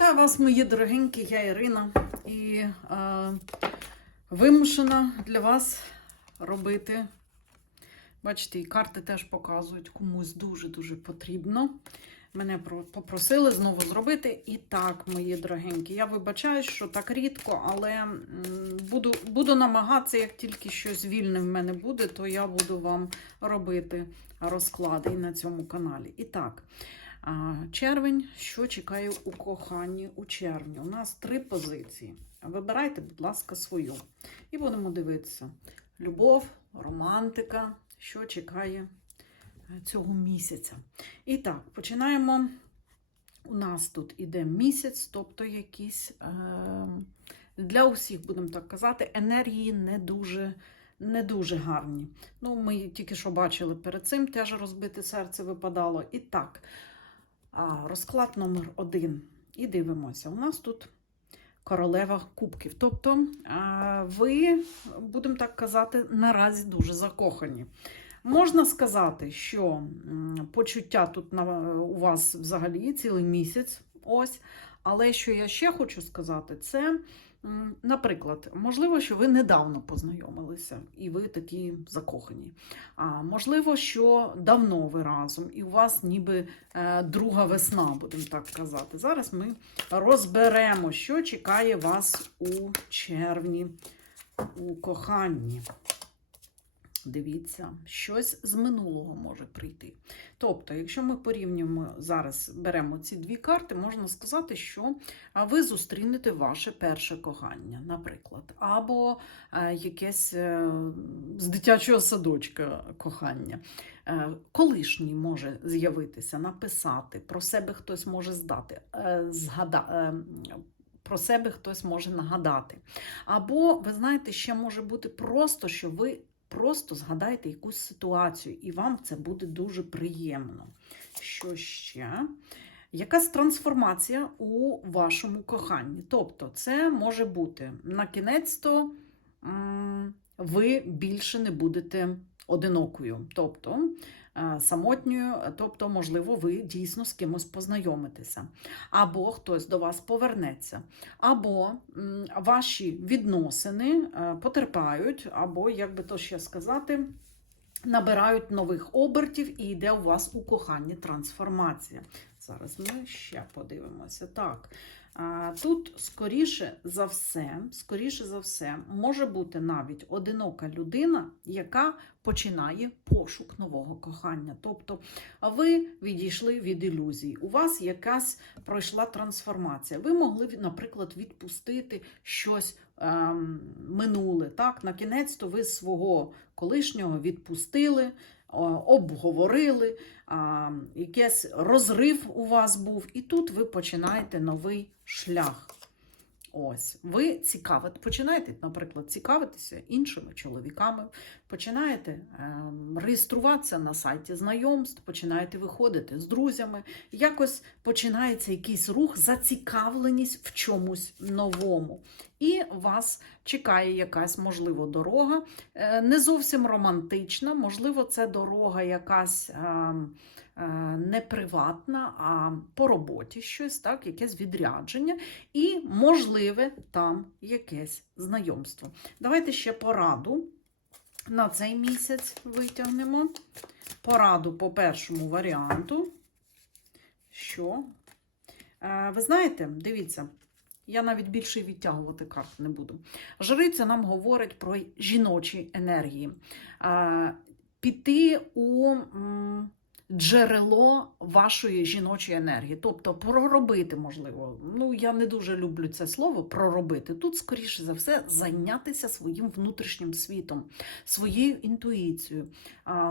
Вітаю вас, мої дорогенькі, я Ірина, і е, вимушена для вас робити. Бачите, і карти теж показують, комусь дуже-дуже потрібно. Мене попросили знову зробити. І так, мої дорогенькі, я вибачаю, що так рідко, але буду, буду намагатися, як тільки щось вільне в мене буде, то я буду вам робити розклади і на цьому каналі. І так. Червень, що чекає у коханні у червні? У нас три позиції. Вибирайте, будь ласка, свою. І будемо дивитися: любов, романтика, що чекає е, цього місяця. І так, починаємо. У нас тут іде місяць, тобто якісь е, для усіх, будемо так казати, енергії не дуже. Не дуже гарні. Ну, ми тільки що бачили перед цим, теж розбите серце випадало. І так, розклад номер один. І дивимося. У нас тут королева кубків. Тобто ви, будемо так казати, наразі дуже закохані. Можна сказати, що почуття тут у вас взагалі цілий місяць. Ось. Але що я ще хочу сказати, це, наприклад, можливо, що ви недавно познайомилися і ви такі закохані. А можливо, що давно ви разом, і у вас ніби е, друга весна, будемо так казати. Зараз ми розберемо, що чекає вас у червні у коханні. Дивіться, щось з минулого може прийти. Тобто, якщо ми порівнюємо зараз, беремо ці дві карти, можна сказати, що ви зустрінете ваше перше кохання, наприклад, або е, якесь е, з дитячого садочка кохання. Е, Колишній може з'явитися, написати, про себе хтось може здати, згада, е, про себе хтось може нагадати. Або, ви знаєте, ще може бути просто, що ви просто згадайте якусь ситуацію, і вам це буде дуже приємно. Що ще? Якась трансформація у вашому коханні. Тобто, це може бути на кінець-то ви більше не будете одинокою, тобто самотньою, тобто, можливо, ви дійсно з кимось познайомитеся, або хтось до вас повернеться, або ваші відносини е, потерпають, або, як би то ще сказати, набирають нових обертів і йде у вас у коханні трансформація. Зараз ми ще подивимося. Так. Тут, скоріше за все, скоріше за все, може бути навіть одинока людина, яка починає пошук нового кохання. Тобто ви відійшли від ілюзій, у вас якась пройшла трансформація. Ви могли, наприклад, відпустити щось ем, минуле. Так? На кінець то ви свого колишнього відпустили, обговорили, якийсь розрив у вас був, і тут ви починаєте новий шлях. Ось, ви цікавите, починаєте, наприклад, цікавитися іншими чоловіками, починаєте ем, реєструватися на сайті знайомств, починаєте виходити з друзями. Якось починається якийсь рух, зацікавленість в чомусь новому. І вас чекає якась, можливо, дорога, е, не зовсім романтична, можливо, це дорога якась. ем, е, Не приватна, а по роботі щось, так, якесь відрядження, і, можливе, там якесь знайомство. Давайте ще пораду на цей місяць витягнемо. Пораду по першому варіанту. Що? Е, Ви знаєте, дивіться, я навіть більше відтягувати карт не буду. Жриця нам говорить про жіночі енергії. Піти у джерело вашої жіночої енергії, тобто проробити, можливо. Ну, я не дуже люблю це слово проробити. Тут, скоріше за все, зайнятися своїм внутрішнім світом, своєю інтуїцією,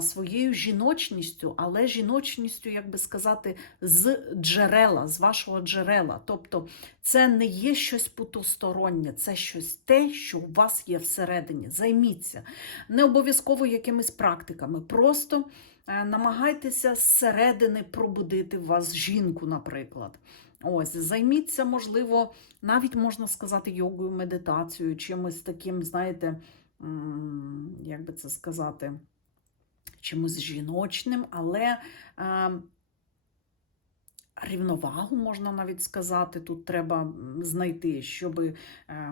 своєю жіночністю, але жіночністю, як би сказати, з джерела, з вашого джерела. Тобто, це не є щось потустороннє, це щось те, що у вас є всередині. Займіться. Не обов'язково якимись практиками. Просто намагайтеся зсередини пробудити в вас жінку, наприклад. Ось, займіться, можливо, навіть можна сказати, йогою, медитацією, чимось таким, знаєте, як би це сказати, чимось жіночним, але е, рівновагу, можна навіть сказати, тут треба знайти, щоб, е,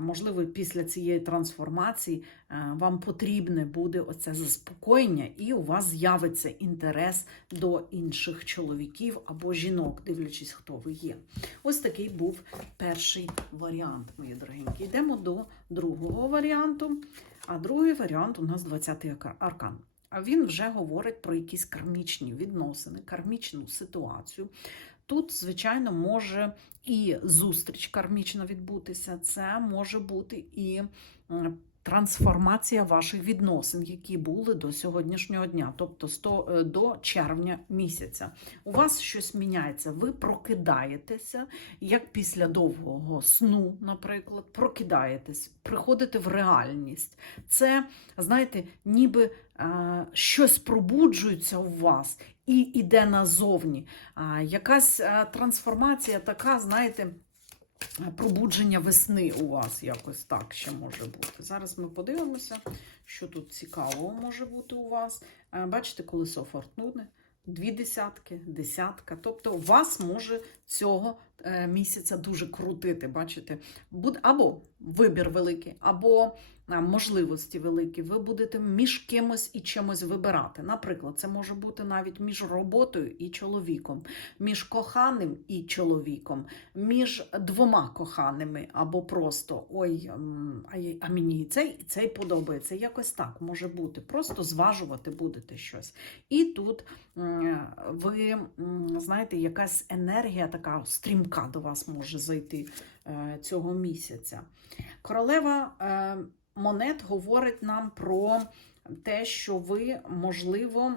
можливо, після цієї трансформації е, вам потрібне буде оце заспокоєння, і у вас з'явиться інтерес до інших чоловіків або жінок, дивлячись, хто ви є. Ось такий був перший варіант, мої дорогенькі. Йдемо до другого варіанту. А другий варіант у нас 20-й аркан. А він вже говорить про якісь кармічні відносини, кармічну ситуацію. Тут, звичайно, може і зустріч кармічна відбутися, це може бути і трансформація ваших відносин, які були до сьогоднішнього дня, тобто сто- е, до червня місяця. У вас щось міняється, ви прокидаєтеся, як після довгого сну, наприклад, прокидаєтесь, приходите в реальність. Це, знаєте, ніби е, щось пробуджується у вас і йде назовні. Якась трансформація така, знаєте, пробудження весни у вас якось так ще може бути. Зараз ми подивимося, що тут цікавого може бути у вас. Бачите, колесо фортуни. Дві десятки, десятка. Тобто вас може цього е, місяця дуже крутити. Бачите, або вибір великий, або можливості великі. Ви будете між кимось і чимось вибирати. Наприклад, це може бути навіть між роботою і чоловіком, між коханим і чоловіком, між двома коханими, або просто ой, а, мені цей, і цей подобається. Якось так може бути. Просто зважувати будете щось. І тут ви знаєте, якась енергія така стрімка до вас може зайти е, цього місяця. Королева е, монет говорить нам про те, що ви, можливо,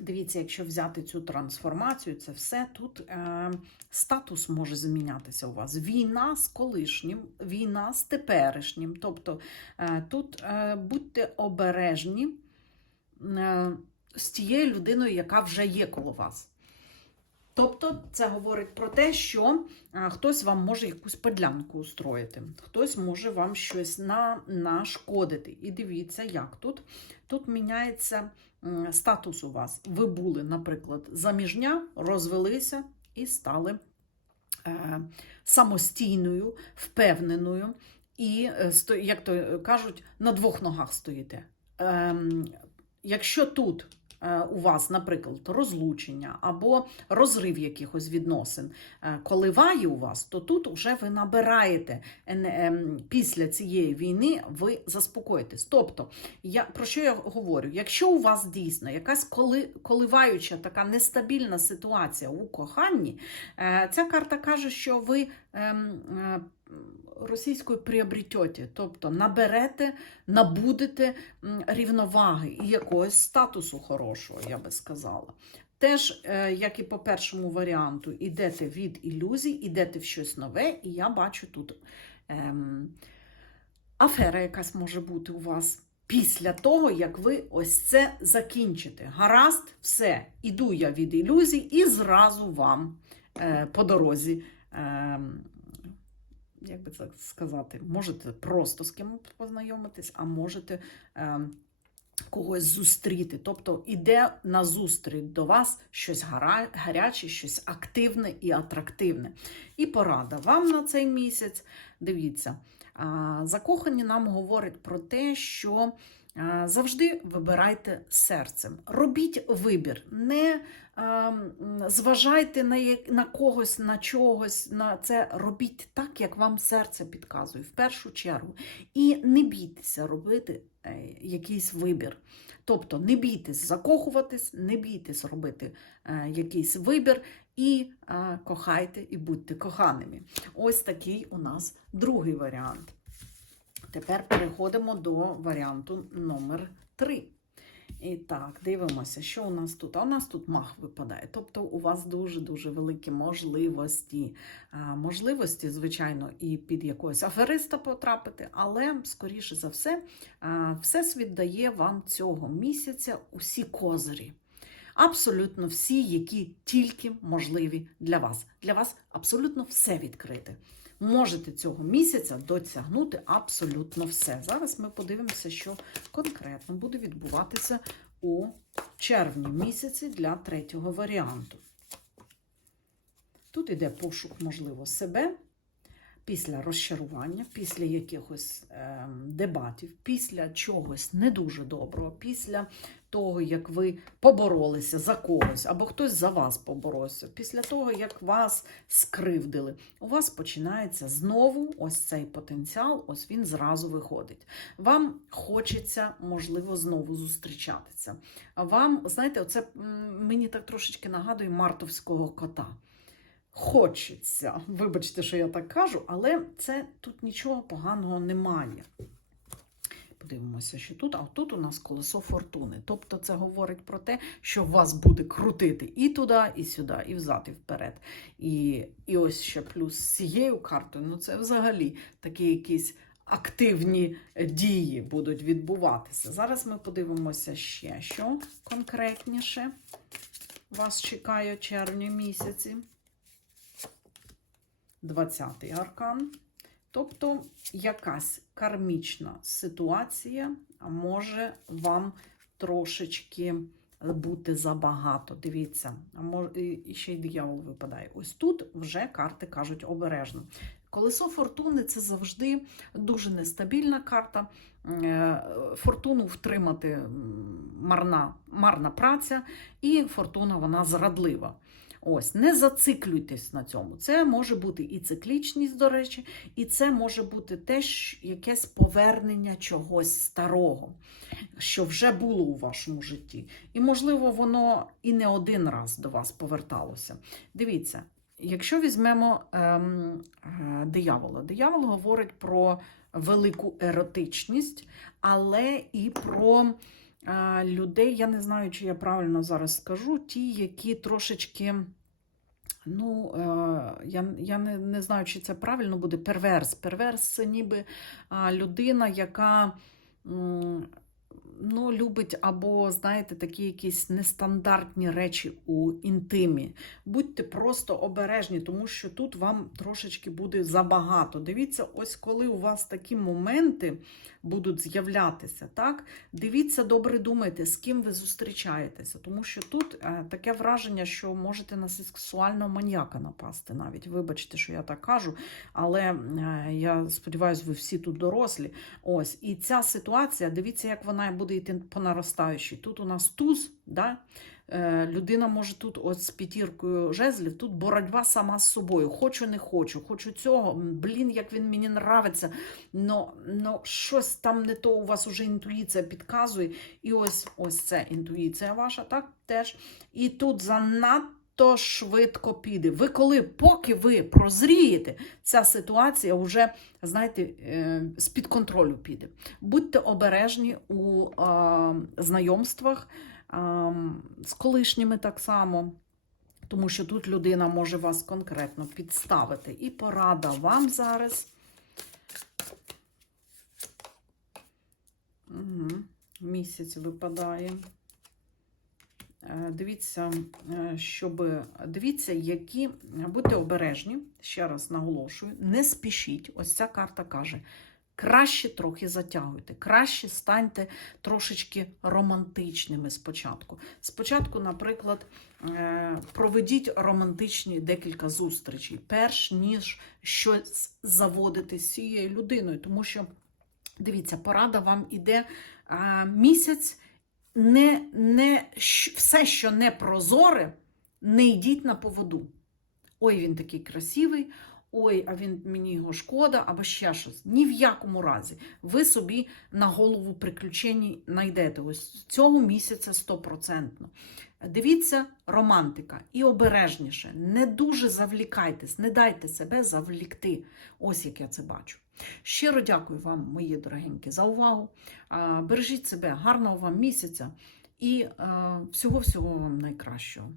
дивіться, якщо взяти цю трансформацію, це все тут е, статус може змінятися у вас. Війна з колишнім, війна з теперішнім. Тобто е, тут е, будьте обережні е, з тією людиною, яка вже є коло вас. Тобто це говорить про те, що хтось вам може якусь подлянку устроїти, хтось може вам щось на, нашкодити. І дивіться, як тут. Тут міняється статус у вас. Ви були, наприклад, заміжня, розвелися і стали е, самостійною, впевненою. І, е, як то кажуть, на двох ногах стоїте. Ем, якщо тут е, у вас, наприклад, розлучення або розрив якихось відносин е, коливає у вас, то тут вже ви набираєте ем, після цієї війни, ви заспокоїтесь. Тобто, я, про що я говорю? Якщо у вас дійсно якась коли, коливаюча така нестабільна ситуація у коханні, е, ця карта каже, що ви ем, е, російською приобретете, тобто наберете, набудете рівноваги і якогось статусу хорошого, я би сказала. Теж, е, як і по першому варіанту, ідете від ілюзій, ідете в щось нове, і я бачу тут ем, афера якась може бути у вас. Після того, як ви ось це закінчите. Гаразд, все, іду я від ілюзій і зразу вам е, по дорозі. Е, як би так сказати, можете просто з ким познайомитись, а можете е, когось зустріти. Тобто іде на зустріч до вас щось гаряче, щось активне і атрактивне. І порада вам на цей місяць. Дивіться, закохані нам говорять про те, що завжди вибирайте серцем. Робіть вибір, не а, зважайте на, когось, на чогось, на це робіть так, як вам серце підказує, в першу чергу. І не бійтеся робити е, якийсь вибір. Тобто не бійтесь закохуватись, не бійтесь робити е, якийсь вибір і е, кохайте і будьте коханими. Ось такий у нас другий варіант. Тепер переходимо до варіанту номер 3. І так, дивимося, що у нас тут. А у нас тут мах випадає. Тобто у вас дуже-дуже великі можливості. Можливості, звичайно, і під якогось афериста потрапити, але, скоріше за все, Всесвіт дає вам цього місяця усі козирі. Абсолютно всі, які тільки можливі для вас. Для вас абсолютно все відкрите. Можете цього місяця досягнути абсолютно все. Зараз ми подивимося, що конкретно буде відбуватися у червні місяці для третього варіанту. Тут йде пошук, можливо, себе після розчарування, після якихось ем, дебатів, після чогось не дуже доброго, після того, як ви поборолися за когось, або хтось за вас поборовся, після того, як вас скривдили, у вас починається знову ось цей потенціал, ось він зразу виходить. Вам хочеться, можливо, знову зустрічатися. Вам, знаєте, оце мені так трошечки нагадує мартовського кота. Хочеться. Вибачте, що я так кажу, але це тут нічого поганого немає. Подивимося, що тут. А тут у нас колесо фортуни. Тобто це говорить про те, що вас буде крутити і туди, і сюди, і взад, і вперед. І, і ось ще плюс з цією картою, ну це взагалі такі якісь активні дії будуть відбуватися. Зараз ми подивимося ще, що конкретніше вас чекає червні місяці. 20-й аркан. Тобто якась кармічна ситуація може вам трошечки бути забагато. Дивіться, і ще й диявол випадає. Ось тут вже карти кажуть обережно. Колесо фортуни це завжди дуже нестабільна карта. Е, Фортуну втримати марна, марна праця, і фортуна вона зрадлива. Ось, не зациклюйтесь на цьому. Це може бути і циклічність, до речі, і це може бути теж якесь повернення чогось старого, що вже було у вашому житті. І, можливо, воно і не один раз до вас поверталося. Дивіться, якщо візьмемо ем, е, диявола, диявол говорить про велику еротичність, але і про людей, я не знаю, чи я правильно зараз скажу, ті, які трошечки. Ну, е, я, я не, не знаю, чи це правильно буде перверс. Перверс це ніби людина, яка ну, любить або, знаєте, такі якісь нестандартні речі у інтимі. Будьте просто обережні, тому що тут вам трошечки буде забагато. Дивіться, ось коли у вас такі моменти будуть з'являтися, так? Дивіться, добре думайте, з ким ви зустрічаєтеся, тому що тут е, таке враження, що можете на сексуального маньяка напасти навіть. Вибачте, що я так кажу, але е, я сподіваюся, ви всі тут дорослі. Ось, і ця ситуація, дивіться, як вона буде йти по наростаючій. Тут у нас туз, да? Е, людина може тут от з п'ятіркою жезлів, тут боротьба сама з собою. Хочу, не хочу, хочу цього. Блін, як він мені нравиться. Но, но щось там не то у вас уже інтуїція підказує. І ось ось це інтуїція ваша, так теж. І тут занадто швидко піде. Ви коли, поки ви прозрієте, ця ситуація вже, знаєте, е, з-під контролю піде. Будьте обережні у а, знайомствах а, з колишніми так само. Тому що тут людина може вас конкретно підставити. І порада вам зараз. Угу. Місяць випадає. Е, Дивіться, е, щоб дивіться, які будьте обережні, ще раз наголошую, не спішіть. Ось ця карта каже: краще трохи затягуйте, краще станьте трошечки романтичними спочатку. Спочатку, наприклад, е, проведіть романтичні декілька зустрічей, перш ніж щось заводити з цією людиною, тому що. Дивіться, порада вам іде місяць. Не, не, все, що не прозоре, не йдіть на поводу. Ой, він такий красивий, ой, а він мені його шкода, або ще щось. Ні в якому разі. Ви собі на голову приключень знайдете. Ось цього місяця стопроцентно. Дивіться, романтика і обережніше. Не дуже завлікайтесь, не дайте себе завлікти. Ось як я це бачу. Щиро дякую вам, мої дорогенькі, за увагу. Бережіть себе, гарного вам місяця і всього-всього вам найкращого.